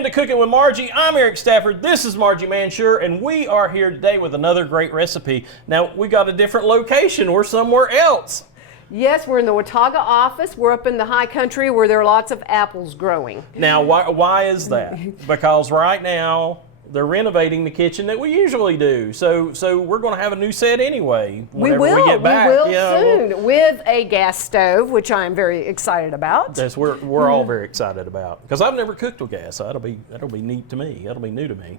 into Cooking with Margie. I'm Eric Stafford. This is Margie Mansure, and we are here today with another great recipe. Now, we got a different location. We're somewhere else. Yes, we're in the Watauga office. We're up in the high country where there are lots of apples growing. Now, why is that? Because right now, they're renovating the kitchen that we usually do. So we're going to have a new set anyway whenever we get back. We will soon with a gas stove, which I'm very excited about. That's we're all very excited about, because I've never cooked with gas. So that'll be neat to me. That'll be new to me.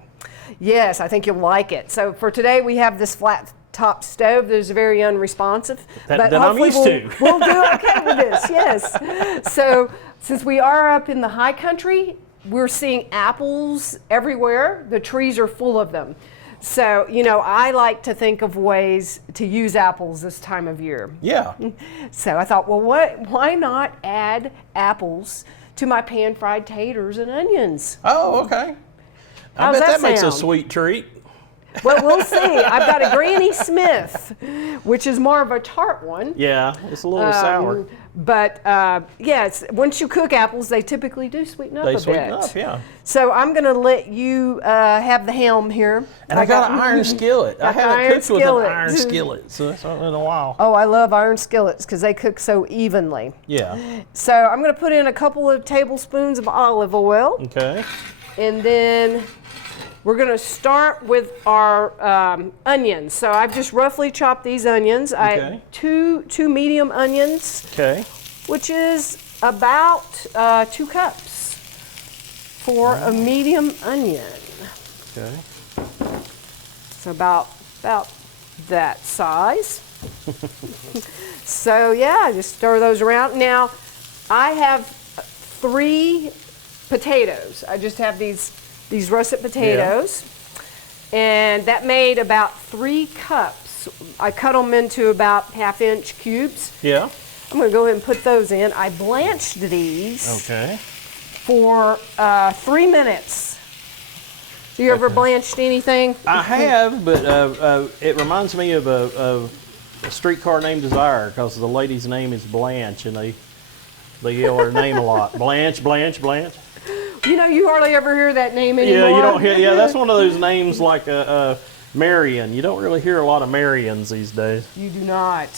Yes, I think you'll like it. So for today, we have this flat top stove that is very unresponsive. That I'm used to. We'll do okay with this, yes. So since we are up in the high country, we're seeing apples everywhere. The trees are full of them. So, you know, I like to think of ways to use apples this time of year. Yeah. So I thought, well, why not add apples to my pan-fried taters and onions? Oh, okay. I bet that makes a sweet treat. Well, we'll see. I've got a Granny Smith, which is more of a tart one. Yeah, it's a little sour. But yeah, once you cook apples, they typically do sweeten up a bit. They sweeten up, yeah. So I'm going to let you have the helm here. And I got an iron skillet. I haven't cooked with an iron skillet, so that's not in a while. Oh, I love iron skillets because they cook so evenly. Yeah. So I'm going to put in a couple of tablespoons of olive oil. Okay. And then we're going to start with our onions. So I've just roughly chopped these onions. Okay. Two medium onions. Okay. Which is about 2 cups for a medium onion. Okay. So about that size. So yeah, just stir those around. Now I have 3 potatoes. I just have these russet potatoes, and that made about 3 cups. I cut them into about 1/2-inch cubes. Yeah. I'm going to go ahead and put those in. I blanched these for 3 minutes. Do you ever blanched anything? I have, but it reminds me of a Streetcar Named Desire, because the lady's name is Blanche, and they yell her name a lot. Blanche, Blanche, Blanche. You know, you hardly ever hear that name anymore. Yeah, you don't hear. Yeah, that's one of those names like Marion. You don't really hear a lot of Marions these days. You do not.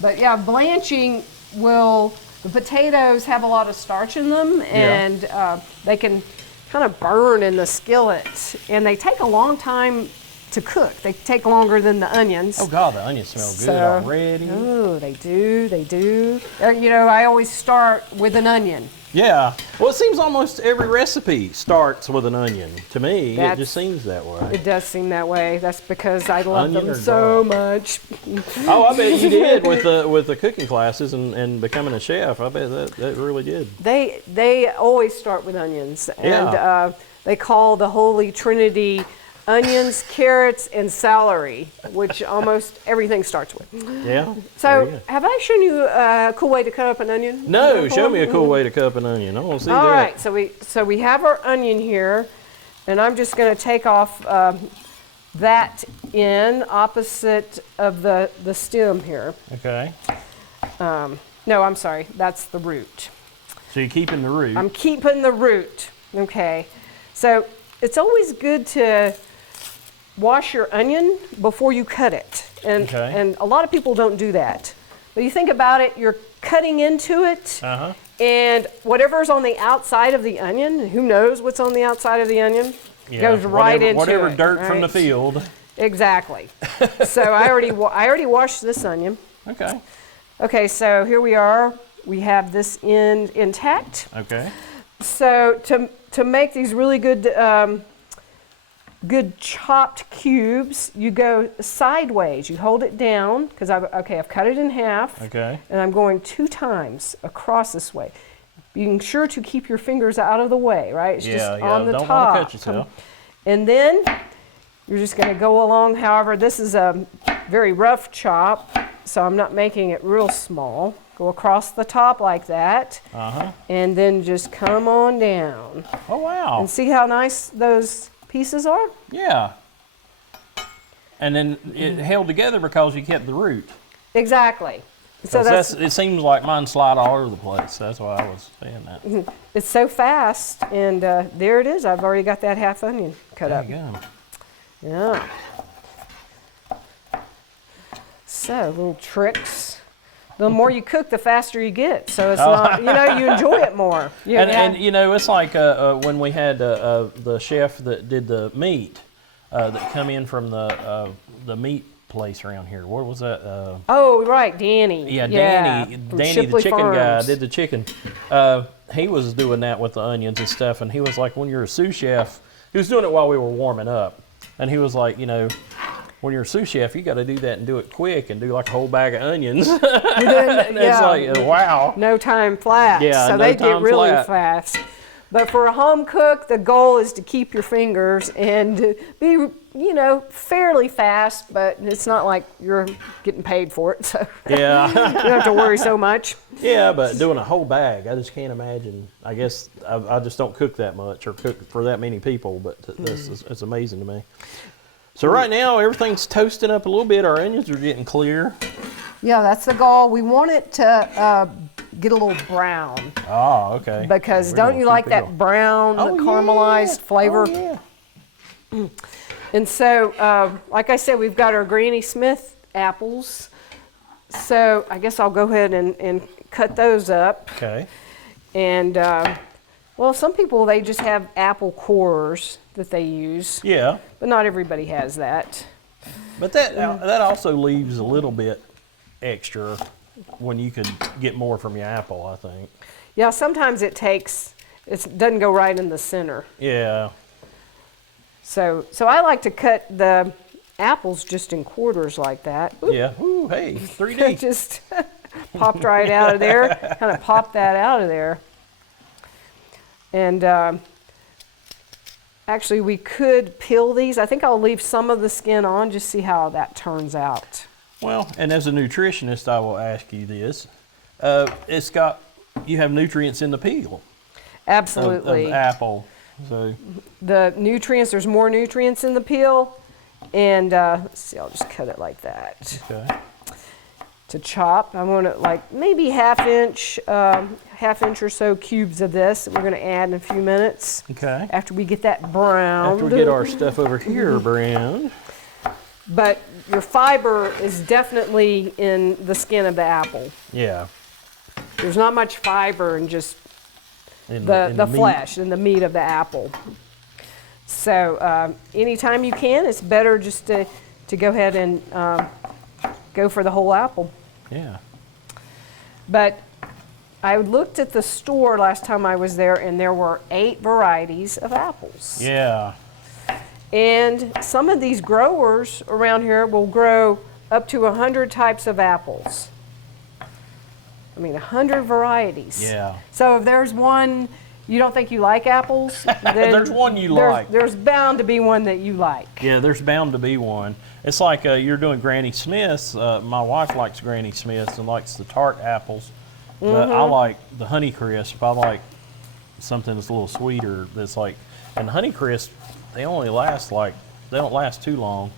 But yeah, blanching the potatoes have a lot of starch in them, and they can kind of burn in the skillet, and they take a long time to cook. They take longer than the onions. Oh God, the onions smell good already. Oh, they do, they do. You know, I always start with an onion. Yeah. Well, it seems almost every recipe starts with an onion. To me, it just seems that way. It does seem that way. That's because I love them so much. Oh, I bet you did with the cooking classes and becoming a chef. I bet that really did. They always start with onions, and they call the Holy Trinity onions, carrots, and celery, which almost everything starts with. Yeah. So, have I shown you a cool way to cut up an onion? No, show me a cool way to cut up an onion. I want to see that. All right, so we have our onion here, and I'm just going to take off that end opposite of the stem here. Okay. No, I'm sorry, that's the root. So you're keeping the root. I'm keeping the root. Okay. So it's always good to wash your onion before you cut it. And a lot of people don't do that. But you think about it, you're cutting into it, and whatever's on the outside of the onion, who knows what's on the outside of the onion, goes right into it. Whatever dirt from the field. Exactly. So I already washed this onion. Okay. Okay, so here we are. We have this end intact. Okay. So to make these really good chopped cubes, you go sideways. You hold it down, because I've cut it in half. Okay. And I'm going 2 times across this way. Being sure to keep your fingers out of the way, right? It's just on the top. Don't want to cut yourself. And then you're just going to go along. However, this is a very rough chop, so I'm not making it real small. Go across the top like that, and then just come on down. Oh, wow. And see how nice those pieces are? Yeah. And then it held together because you kept the root. Exactly. So it seems like mine slide all over the place. That's why I was saying that. It's so fast, and there it is. I've already got that half onion cut up. There you go. Yeah. So, little tricks. The more you cook, the faster you get. So it's not, you enjoy it more. And it's like when we had the chef that did the meat that come in from the meat place around here. What was that? Oh, right, Danny. Yeah, Danny the Shipley chicken Farms. guy did the chicken. He was doing that with the onions and stuff, and he was like, when you're a sous chef, he was doing it while we were warming up, and he was like, when you're a sous chef, you got to do that and do it quick and do like a whole bag of onions. And it's like, wow. No time flat. Yeah, so no they get time really flat. fast. But for a home cook, the goal is to keep your fingers and be, fairly fast, but it's not like you're getting paid for it. So Yeah. you don't have to worry so much. Yeah, but doing a whole bag, I just can't imagine. I guess I just don't cook that much or cook for that many people, but it's amazing to me. So right now, everything's toasting up a little bit. Our onions are getting clear. Yeah, that's the goal. We want it to get a little brown. Oh, okay. Because don't you like that brown, caramelized flavor? Oh, yeah. And so, like I said, we've got our Granny Smith apples. So I guess I'll go ahead and cut those up. Okay. And, some people, they just have apple cores that they use. Yeah. But not everybody has that. But that also leaves a little bit extra when you could get more from your apple, I think. Yeah, sometimes it doesn't go right in the center. Yeah. So I like to cut the apples just in quarters like that. Oop. Yeah. Ooh, hey, 3D. Just popped right out of there. Kind of popped that out of there. And actually, we could peel these. I think I'll leave some of the skin on, just see how that turns out. Well, and as a nutritionist, I will ask you this. You have nutrients in the peel. Absolutely. Of apple. So the nutrients, there's more nutrients in the peel. And let's see, I'll just cut it like that. Okay. To chop, I want it like maybe half inch or so cubes of this that we're going to add in a few minutes. Okay. After we get that brown. After we get our stuff over here brown. But your fiber is definitely in the skin of the apple. Yeah. There's not much fiber in just In the meat. flesh and the meat of the apple. So anytime you can, it's better just to go ahead and go for the whole apple. Yeah. But I looked at the store last time I was there, and there were 8 varieties of apples. Yeah. And some of these growers around here will grow up to 100 types of apples. 100 varieties. Yeah. So if there's one you don't think you like apples, then There's one you like. There's bound to be one that you like. Yeah, there's bound to be one. It's like you're doing Granny Smith's. My wife likes Granny Smith's and likes the tart apples. But I like the Honey Crisp. I like something that's a little sweeter. That's like, and the Honey Crisp, they only last they don't last too long.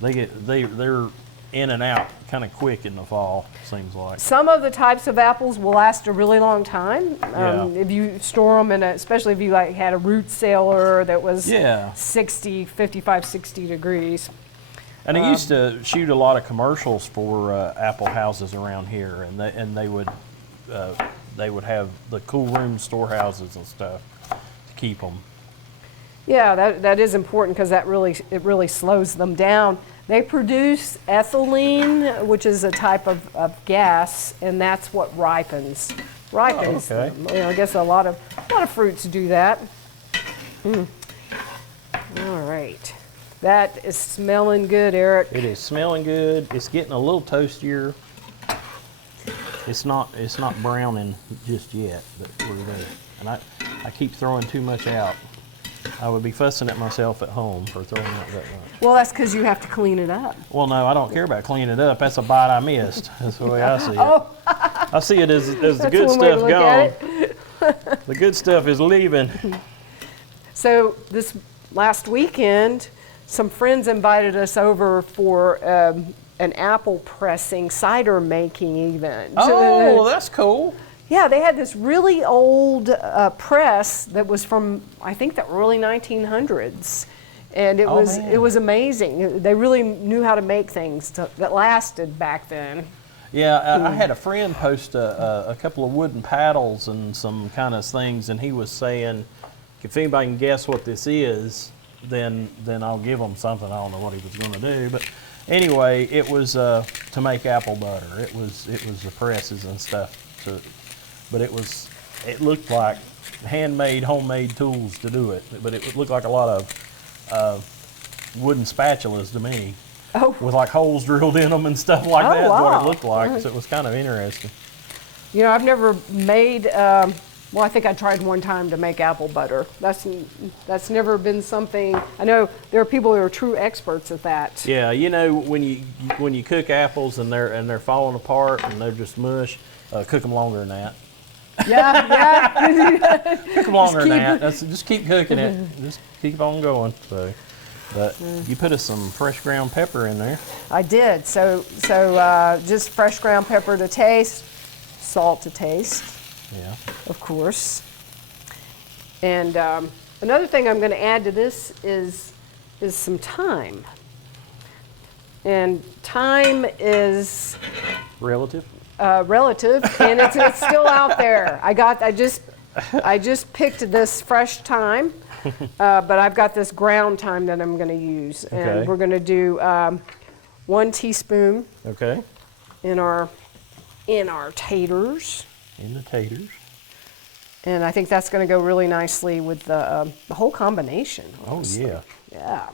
They're in and out kind of quick in the fall, seems like. Some of the types of apples will last a really long time. If you store them especially if you had a root cellar that was 55, 60 degrees. And I used to shoot a lot of commercials for apple houses around here, and they would have the cool room storehouses and stuff to keep them. Yeah, that is important because it really slows them down. They produce ethylene, which is a type of gas, and that's what ripens them. I guess a lot of fruits do that. All right. That is smelling good, Eric. It is smelling good. It's getting a little toastier. It's not browning just yet, but we're there. And I keep throwing too much out. I would be fussing at myself at home for throwing out that much. Well, that's because you have to clean it up. Well, no, I don't care about cleaning it up. That's a bite I missed. That's the way I see it. Oh. I see it as the good stuff gone. The good stuff is leaving. So this last weekend, some friends invited us over for an apple pressing, cider making even. Oh, that's cool. Yeah, they had this really old press that was from, I think, the early 1900s. And it was amazing. They really knew how to make things that lasted back then. Yeah, I had a friend post a couple of wooden paddles and some kind of things, and he was saying, if anybody can guess what this is, then I'll give them something. I don't know what he was going to do, but anyway, it was to make apple butter. It was the presses and stuff. But it looked like handmade, homemade tools to do it. But it looked like a lot of wooden spatulas to me. Oh. With like holes drilled in them and stuff like that. Wow. What it looked like. So it was kind of interesting. You know, I've never made, well, I think I tried one time to make apple butter. That's never been something, I know there are people who are true experts at that. Yeah, you know, when you cook apples and they're falling apart and they're just mush, cook them longer than that. Yeah. Cook them longer than that. Just keep cooking it. Just keep on going. So. But you put some fresh ground pepper in there. I did. So just fresh ground pepper to taste, salt to taste. Yeah. Of course. And another thing I'm going to add to this is some thyme. And thyme is relative, and it's still out there. I just picked this fresh thyme. But I've got this ground thyme that I'm going to use, and we're going to do 1 teaspoon. Okay. In our taters. In the taters. And I think that's going to go really nicely with the whole combination. Honestly. Oh yeah. Yeah.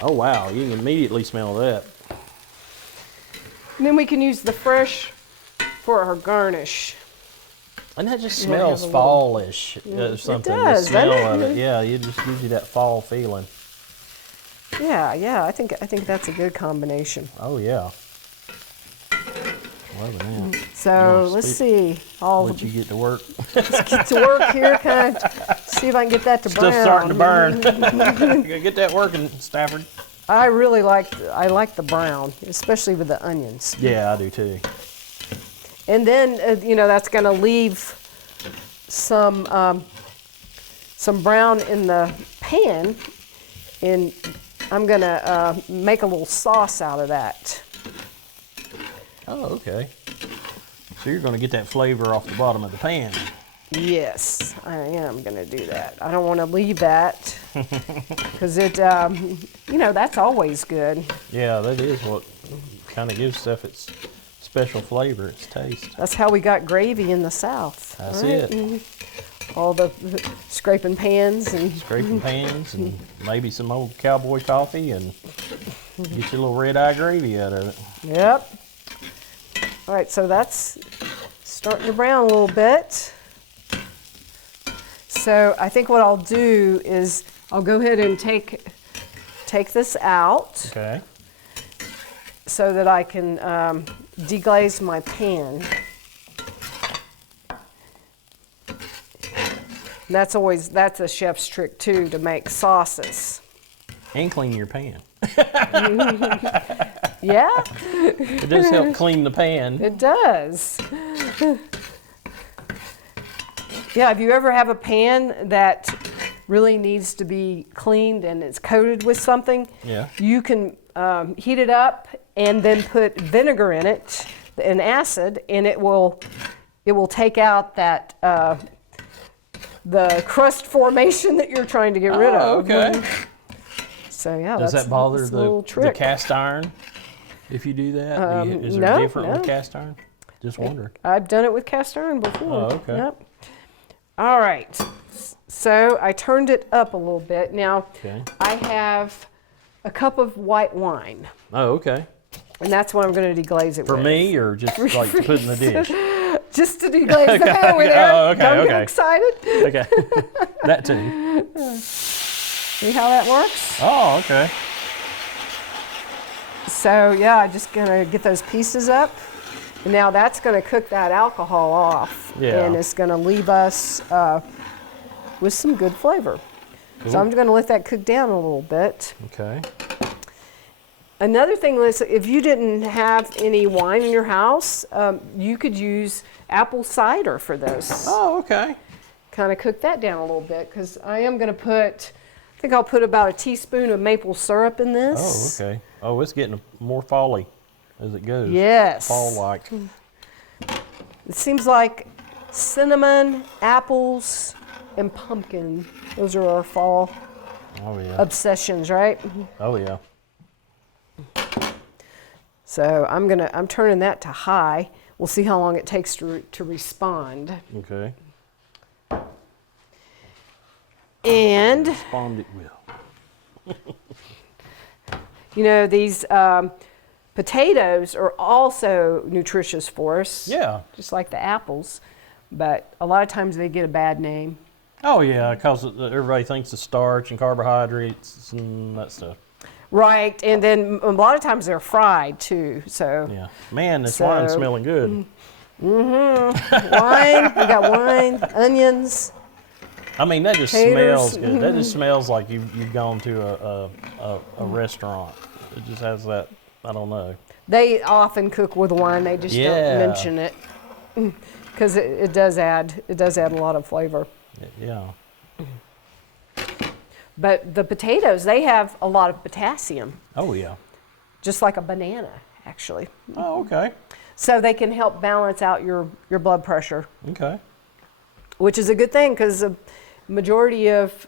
Oh wow! You can immediately smell that. And then we can use the fresh for our garnish. And that just smells fallish or something. It does, the smell doesn't of it? it. Yeah, it just gives you that fall feeling. Yeah. I think that's a good combination. Oh yeah. Loving that. So let's see. I'll let you get to work. Let's get to work here. Kind of see if I can get that to brown. Stuff's starting to burn. Get that working, Stafford. I like the brown, especially with the onions. Yeah, I do too. And then that's going to leave some brown in the pan, and I'm going to make a little sauce out of that. Oh, okay. So you're going to get that flavor off the bottom of the pan. Yes, I am going to do that. I don't want to leave that because that's always good. Yeah, that is what kind of gives stuff its special flavor, its taste. That's how we got gravy in the South. That's right? it. Mm-hmm. All the scraping pans and maybe some old cowboy coffee and get your little red eye gravy out of it. Yep. All right, so that's starting to brown a little bit. So I think what I'll do is I'll go ahead and take this out. Okay. So that I can deglaze my pan. And that's a chef's trick too, to make sauces. And clean your pan. Yeah? It does help clean the pan. It does. Yeah, if you ever have a pan that really needs to be cleaned and it's coated with something, you can heat it up and then put vinegar in it, and acid, and it will take out that the crust formation that you're trying to get rid of. Okay. So yeah, does that bother the cast iron if you do that? Is there different with cast iron? Just wondering. I've done it with cast iron before. Oh, okay. Yep. All right. So I turned it up a little bit. Now I have a cup of white wine. Oh, okay. And that's what I'm going to deglaze it with. For me, or just like to put in the dish? Just to deglaze the pan with there. Oh, okay, Don't get excited. Okay. That too. See how that works? Oh, okay. So yeah, I'm just going to get those pieces up. And now that's going to cook that alcohol off. Yeah. And it's going to leave us with some good flavor. Cool. So I'm going to let that cook down a little bit. Okay. Another thing is, if you didn't have any wine in your house, you could use apple cider for this. Oh, okay. Kind of cook that down a little bit, because I am going to put, I think I'll put about a teaspoon of maple syrup in this. Oh, okay. Oh, it's getting more fall-y as it goes. Yes. Fall-like. It seems like cinnamon, apples, and pumpkin. Those are our fall Oh, yeah. obsessions, right? Oh, yeah. So I'm turning that to high. We'll see how long it takes to respond. Okay. And Respond it will. you know, these potatoes are also nutritious for us. Yeah. Just like the apples, but a lot of times they get a bad name. Oh, yeah, because everybody thinks of starch and carbohydrates and that stuff. Right, and then a lot of times they're fried too. So Yeah. Man, this wine's smelling good. wine, we got wine, onions. I mean, that just Taters. smells good. That just smells like you've gone to a restaurant. It just has that, I don't know. They often cook with wine. They just Yeah. don't mention it because it does add a lot of flavor. Yeah. But the potatoes, they have a lot of potassium, Oh, yeah. just like a banana, actually. Oh, okay. So they can help balance out your blood pressure, Okay. which is a good thing because the majority of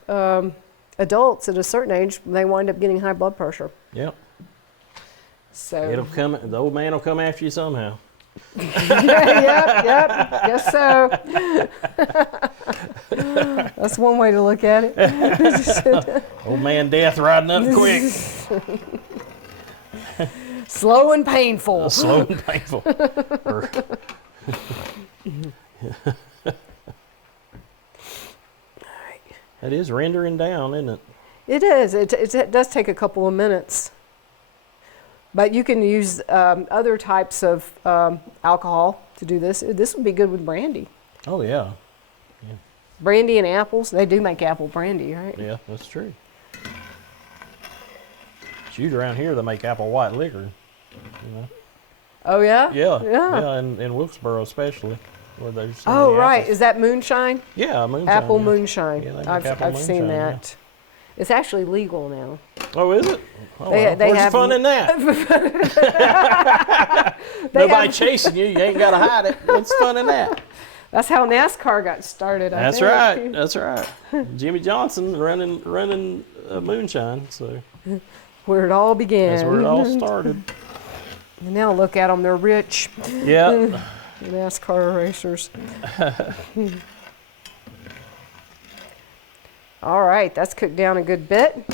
adults at a certain age, they wind up getting high blood pressure. Yep. So It'll come. The old man will come after you somehow. yep, guess so. That's one way to look at it. Old man death riding up quick. Slow and painful. Slow and painful. That is rendering down, isn't it? It is. It does take a couple of minutes. But you can use other types of alcohol to do this. This would be good with brandy. Oh, yeah. Brandy and apples. They do make apple brandy, right? Yeah, that's true. Shoot, around here they make apple white liquor. You know? Oh, yeah? Yeah. Yeah. Yeah, in Wilkesboro especially. Where there's so Oh, many right. apples. Is that moonshine? Yeah, moonshine. Apple yeah. moonshine. Yeah, they make I've apple seen moonshine, yeah. that. It's actually legal now. Oh, is it? Oh, They- well. they Where's the have- fun in that? Nobody chasing you. You ain't got to hide it. What's the fun in that? That's how NASCAR got started, I That's think. right. That's right. Jimmy Johnson running moonshine. So Where it all began. that's where it all started. And now look at them. They're rich. Yeah. NASCAR racers. All right, that's cooked down a good bit.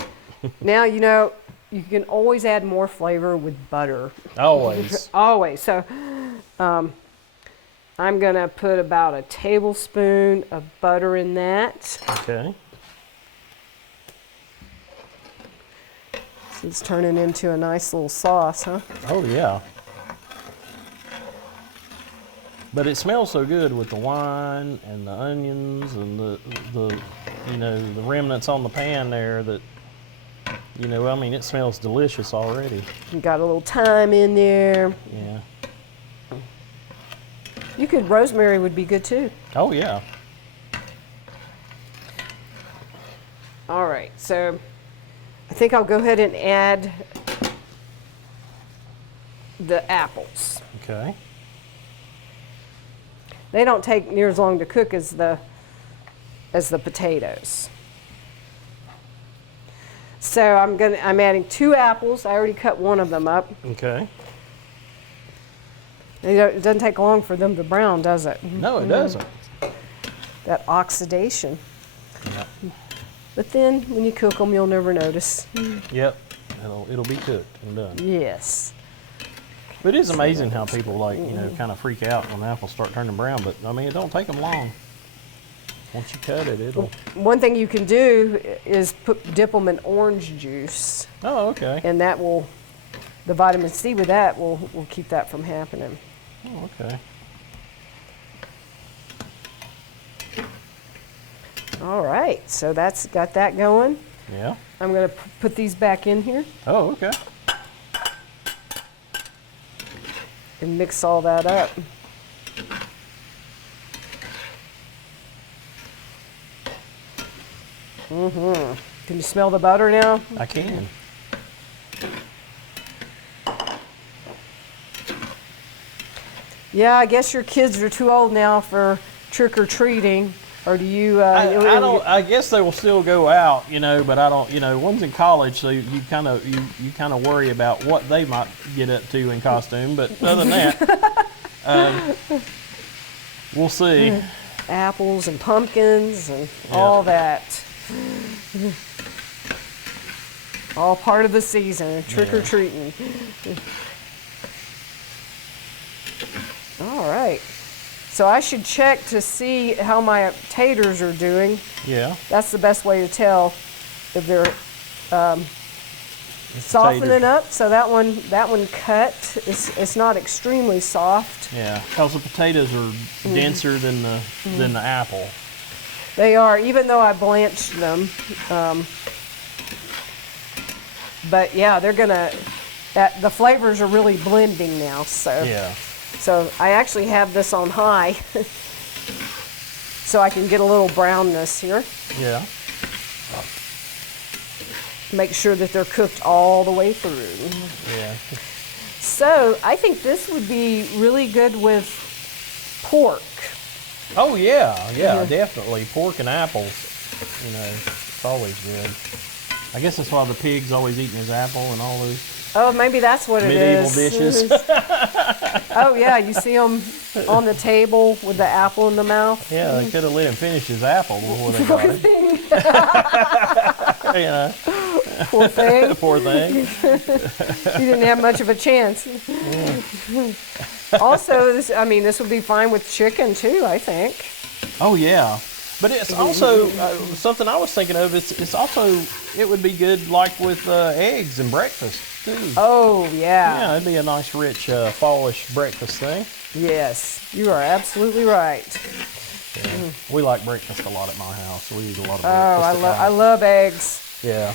Now, you know, you can always add more flavor with butter. Always. Always. So I'm going to put about a tablespoon of butter in that. Okay. So it's turning into a nice little sauce, huh? Oh yeah. But it smells so good with the wine and the onions and the you know, the remnants on the pan there that, you know, I mean, it smells delicious already. You got a little thyme in there. Yeah. You could, rosemary would be good too. Oh yeah. All right, so I think I'll go ahead and add the apples. Okay. They don't take near as long to cook as the potatoes. So I'm adding 2 apples. I already cut one of them up. Okay. It doesn't take long for them to brown, does it? No, it doesn't. That oxidation. Yep. But then when you cook them, you'll never notice. Yep. It'll be cooked and done. Yes. But it is amazing how people, like, you know, kind of freak out when apples start turning brown. But I mean, it don't take them long. Once you cut it, it'll. One thing you can do is dip them in orange juice, Oh, okay. and that will, the vitamin C with that will keep that from happening. Oh, okay. All right, so that's got that going. Yeah. I'm going to put these back in here Oh, okay. and mix all that up. Can you smell the butter now? I can. Yeah, I guess your kids are too old now for trick-or-treating, or do you? I don't. I guess they will still go out, but I don't. One's in college, so you kind of worry about what they might get up to in costume. But other than that, we'll see. Apples and pumpkins and all that. All part of the season, trick-or-treating. All right. So I should check to see how my taters are doing. Yeah. That's the best way to tell if they're softening up. So that one cut. It's not extremely soft. Yeah, because the potatoes are denser than the apple. They are, even though I blanched them. But yeah, they're gonna. The flavors are really blending now. So Yeah. So I actually have this on high, so I can get a little brownness here. Yeah. Make sure that they're cooked all the way through. Yeah. So I think this would be really good with pork. Oh yeah, definitely. Pork and apples. It's always good. I guess that's why the pig's always eating his apple and all those Oh, maybe that's what it medieval is. dishes. Oh yeah, you see them on the table with the apple in the mouth. Yeah, they could have let him finish his apple before they got it. Poor thing. Poor thing. He didn't have much of a chance. Also, this would be fine with chicken too, I think. Oh yeah, but it's also something I was thinking of. It's also it would be good like with eggs and breakfast too. Oh yeah. Yeah, it'd be a nice rich fallish breakfast thing. Yes, you are absolutely right. Yeah. We like breakfast a lot at my house. We eat a lot of Oh, breakfast. I love eggs. Yeah.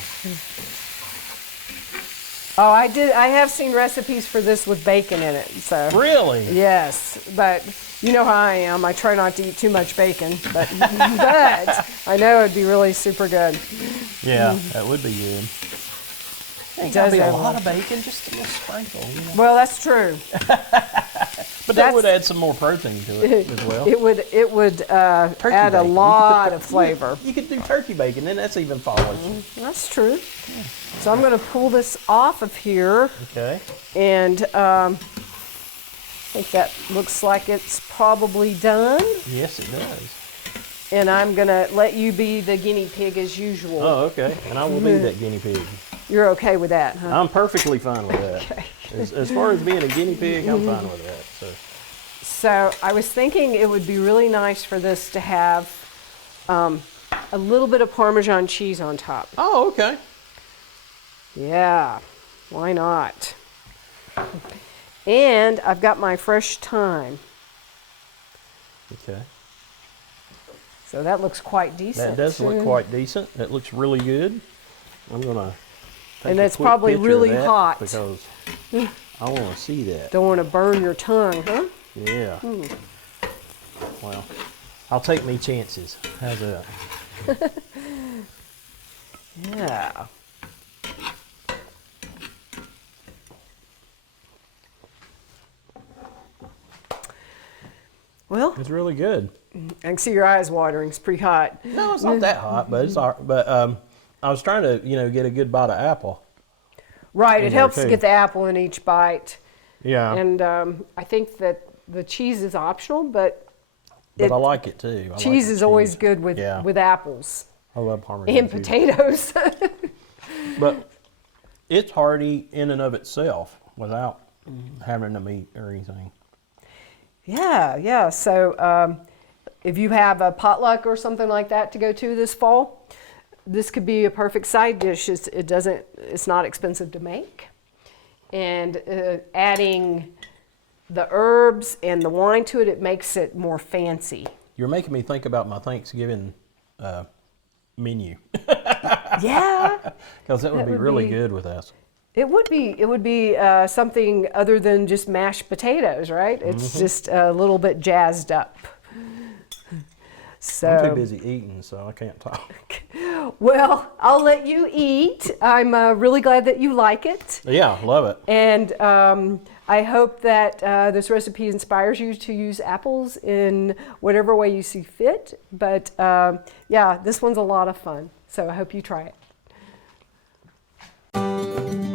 Oh, I have seen recipes for this with bacon in it. So Really? yes, but you know how I am. I try not to eat too much bacon, but I know it'd be really super good. Yeah, that would be good. It does be a have lot of bacon, just a little sprinkle. Well, that's true. But that would add some more protein to it as well. It would add a bacon. lot of flavor. You could do turkey bacon, and that's even fallish. That's true. So I'm going to pull this off of here, Okay. and I think that looks like it's probably done. Yes, it does. And I'm going to let you be the guinea pig as usual. Oh, okay. And I will be that guinea pig. You're okay with that, huh? I'm perfectly fine with that. Okay. As far as being a guinea pig, I'm fine with that. So I was thinking it would be really nice for this to have a little bit of Parmesan cheese on top. Oh, okay. Yeah, why not? And I've got my fresh thyme. Okay. So that looks quite decent. That does look quite decent. That looks really good. I'm gonna. And it's probably really hot. Because I want to see that. Don't want to burn your tongue, huh? Yeah. Well, I'll take me chances. How's that? Yeah. Well, It's really good. I can see your eyes watering. It's pretty hot. No, it's not that hot, but it's all right. But I was trying to, get a good bite of apple. Right, it there, helps to too. get the apple in each bite. Yeah. And I think that the cheese is optional, but But I like it too. I like cheese the is always cheese. good with Yeah. with apples I love Parmesan and cheese. potatoes. But it's hearty in and of itself without having the meat or anything. Yeah. So if you have a potluck or something like that to go to this fall, this could be a perfect side dish. It's not expensive to make, and adding the herbs and the wine to it, it makes it more fancy. You're making me think about my Thanksgiving menu. Yeah. Because that would be would really be- good with this. It would be something other than just mashed potatoes, right? It's just a little bit jazzed up. So, I'm too busy eating, so I can't talk. well, I'll let you eat. I'm really glad that you like it. Yeah, love it. And I hope that this recipe inspires you to use apples in whatever way you see fit. But yeah, this one's a lot of fun. So I hope you try it.